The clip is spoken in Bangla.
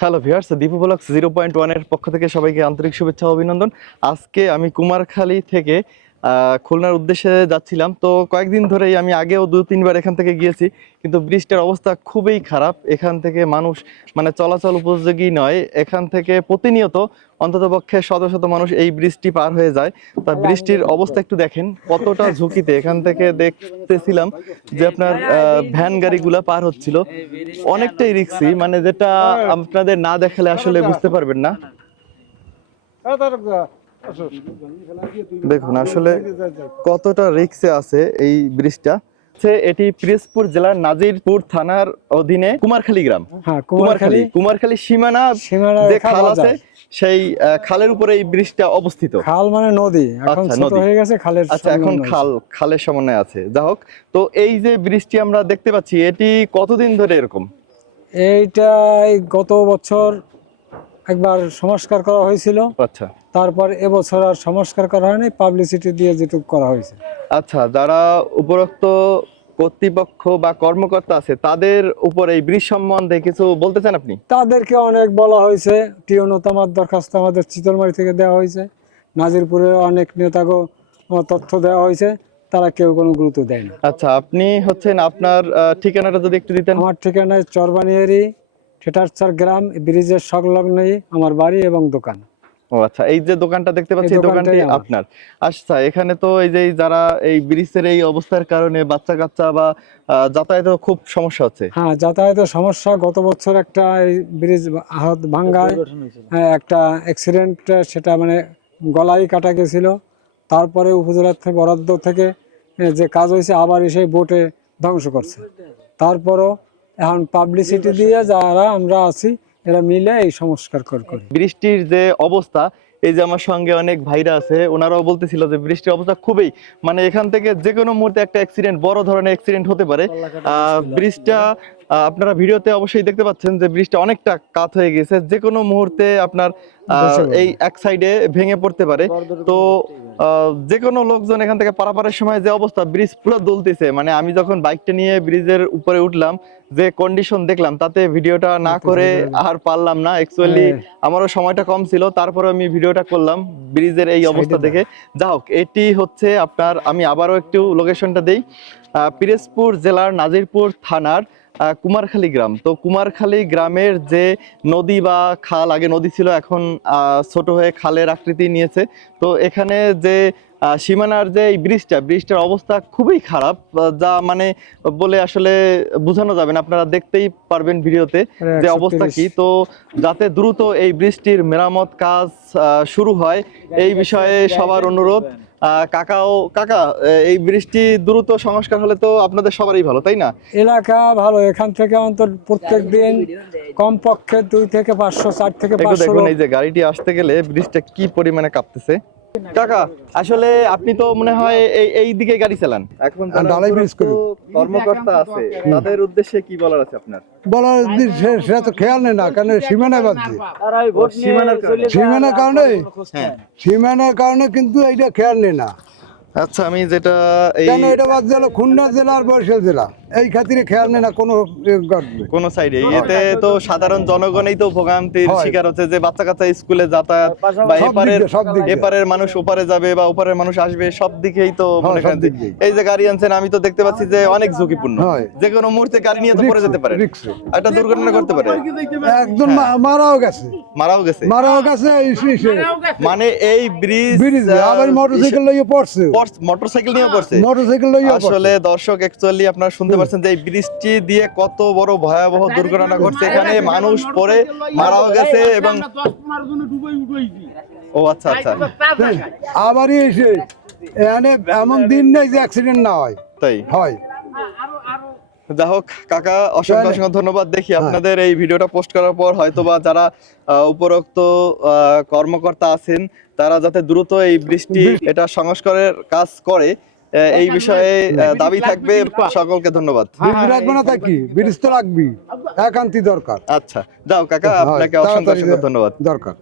হ্যালো ভিউয়ার্স, দীপু ব্লগস 0.1 এর পক্ষ থেকে সবাইকে আন্তরিক শুভেচ্ছা ও অভিনন্দন। আজকে আমি কুমারখালী থেকে খুলনার উদ্দেশ্যে যাচ্ছিলাম। তো কয়েকদিন ধরেই আমি আগেও 2-3 বার এখান থেকে গিয়েছি, কিন্তু ব্রিজটার অবস্থা খুবই খারাপ। এখান থেকে মানুষ মানে চলাচল উপযোগী নয়। এখান থেকে প্রতিনিয়ত অন্ততপক্ষে শত শত মানুষ এই ব্রিজটি পার হয়ে যায়। তা ব্রিজটির অবস্থা একটু দেখেন কতটা ঝুঁকিতে। এখান থেকে দেখতেছিলাম যে আপনার ভ্যান গাড়িগুলা পার হচ্ছিল, অনেকটাই রিস্কি, মানে যেটা আপনাদের না দেখালে আসলে বুঝতে পারবেন না। দেখুন আসলে কতটা রিস্কে আছে এই ব্রিজটা। এটি পিরোজপুর জেলার নাজিরপুর থানার অধীনে কুমারখালী গ্রাম। কুমারখালী সীমানা যে খাল আছে সেই খালের উপরে এই ব্রিজটা অবস্থিত। খাল মানে নদী, এখন ছোট হয়ে গেছে খালের। আচ্ছা, এখন খালের সমন্বয় আছে। যা হোক, তো এই যে ব্রিজটি আমরা দেখতে পাচ্ছি, এটি কতদিন ধরে এরকম? এইটাই গত বছর একবার সংস্কার করা হয়েছিল। আচ্ছা, তারপর এবছর আর সংস্কার করা হয়নি, পাবলিসিটি দিয়ে যেটুকু করা হয়েছে। আচ্ছা, যারা উপরোক্ত কর্তৃপক্ষ বা কর্মকর্তা আছে তাদের উপর এই ব্রিজ সম্বন্ধে কিছু বলতে চান আপনি? তাদেরকে অনেক বলা হয়েছে, টিওনতামার দরখাস্ত আমাদের চিতলমারি থেকে দেওয়া হয়েছে, নাজিরপুরের অনেক নেতাকে তথ্য দেওয়া হয়েছে, তারা কেউ কোনো গুরুত্ব দেয় না। আচ্ছা, আপনি হচ্ছেন, আপনার ঠিকানাটা যদি একটু দিতেন। আমার ঠিকানায় চরবানিয়ারি ঠেটারচার গ্রাম, ব্রিজের সংলগ্নই আমার বাড়ি এবং দোকান। ও আচ্ছা, এই যে দোকানটা দেখতে পাচ্ছি, এই দোকানটি আপনার। আচ্ছা, এখানে তো এই যে যারা এই ব্রিজের এই অবস্থার কারণে বাচ্চা কাচ্চা বা যাতায়াতে খুব সমস্যা হচ্ছে। হ্যাঁ, যাতায়াতের সমস্যা। গত বছর একটা ব্রিজ ভাঙ্গায় একটা অ্যাক্সিডেন্ট, সেটা মানে গলায় কাটা গেছিল। তারপরে উপজেলার থেকে বরাদ্দ থেকে যে কাজ হয়েছে, আবার এসে বোটে ধ্বংস করছে। তারপরও এখন পাবলিসিটি দিয়ে যারা আমরা আছি এরা মিলে এই সংস্কার করি। বৃষ্টির যে অবস্থা, এই যে আমার সঙ্গে অনেক ভাইরা আছে, ওনারাও বলতেছিল যে বৃষ্টির অবস্থা খুবই, মানে এখান থেকে যে কোনো মুহূর্তে একটা অ্যাক্সিডেন্ট, বড় ধরনের অ্যাক্সিডেন্ট হতে পারে। ব্রিজটা আপনারা ভিডিওতে অবশ্যই দেখতে পাচ্ছেন যে ব্রিজটা অনেকটা কাত হয়ে গেছে, যে কোনো মুহূর্তে আপনার এই এক সাইডে ভেঙে পড়তে পারে। তো যে কোনো লোকজন এখান থেকে পারাপারের সময় যে অবস্থা, ব্রিজ পুরো দুলতেছে। মানে আমি যখন বাইকটা নিয়ে ব্রিজের উপরে উঠলাম, যে কন্ডিশন দেখলাম, তাতে ভিডিওটা না করে আর পারলাম না। অ্যাকচুয়ালি আমারও সময়টা কম ছিল, তারপরে আমি ভিডিওটা করলাম ব্রিজের এই অবস্থা দেখে। যা হোক, এটি হচ্ছে আপনার, আমি আবারও একটু লোকেশনটা দেই, পিরোজপুর জেলার নাজিরপুর থানার কুমারখালী গ্রাম। তো কুমারখালী গ্রামের যে নদী বা খাল, আগে নদী ছিল, এখন ছোট হয়ে খালের আকৃতি নিয়েছে। তো এখানে যে সীমানার যে এই ব্রিজটার অবস্থা খুবই খারাপ, যা মানে বলে আসলে বোঝানো যাবে না। আপনারা দেখতেই পারবেন ভিডিওতে যে অবস্থা কি। তো যাতে দ্রুত এই ব্রিজটির মেরামত কাজ শুরু হয়, এই বিষয়ে সবার অনুরোধ। কাকা, এই বৃষ্টি দ্রুত সংস্কার হলে তো আপনাদের সবারই ভালো, তাই না? এলাকা ভালো, এখান থেকে অন্তত প্রত্যেক দিন কমপক্ষে 2 থেকে 500, 4 থেকে 500। দেখুন এই যে গাড়িটি আসতে গেলে ব্রিজটা কি পরিমাণে কাঁপতেছে। কাকা, আসলে আপনি তো মনে হয় এই দিকে গাড়ি চালান। এখন কর্মকর্তা আছে, তাদের উদ্দেশ্যে কি বলার আছে আপনার? বলার সেটা তো খেয়াল নেই না, কারণ সীমানা বাদছে। সীমানার কারণে কিন্তু এইটা খেয়াল নেই না। আচ্ছা, আমি যেটা এটা বাদ দিল খুলনা জেলা আর বরিশাল জেলা, এই খাতিরে খেয়াল নেই না কোনো সাইডে। এতে তো সাধারণ জনগণই তো ভোগান্তির শিকার হচ্ছে, যে বাচ্চা কাচ্চা স্কুলে যাতায়াত, বা এপারের মানুষ ওপারে যাবে বা ওপারের মানুষ আসবে, সব দিকেই তো মনে করেন। এই যে গাড়ি আনছেন, আমি তো দেখতে পাচ্ছি যে অনেক ঝুঁকিপূর্ণ। যে কোনো মুহূর্তে গাড়ি নিয়ে তো পড়ে যেতে পারে, একটা দুর্ঘটনা করতে পারে। একদম মারাও গেছে। মানে এই ব্রিজ আবার মোটরসাইকেল লইয়ে পড়ছে। আসলে দর্শক, অ্যাকচুয়ালি আপনারা শুনতে পাচ্ছেন যে এই ব্রিজটি দিয়ে কত বড় ভয়াবহ দুর্ঘটনা ঘটছে। এখানে মানুষ পড়ে মারাও গেছে। এবং ও আচ্ছা, আবারই এসে এমন দিন নেই যে অ্যাক্সিডেন্ট না হয়, তাই হয়। যা হোক কাকা, অসংখ্য ধন্যবাদ। দেখি আপনাদের এই ভিডিওটা পোস্ট করার পর হয়তোবা যারা উপরোক্ত কর্মকর্তা আছেন, তারা যাতে দ্রুত এই ব্রিজটি এটা সংস্কারের কাজ করে, এই বিষয়ে দাবি থাকবে। সকলকে ধন্যবাদ। রাখবে না তা কি, ব্রিজ তো রাখবি, একান্তই দরকার। আচ্ছা, যাও কাকা, আপনাকে অসংখ্য ধন্যবাদ। দরকার।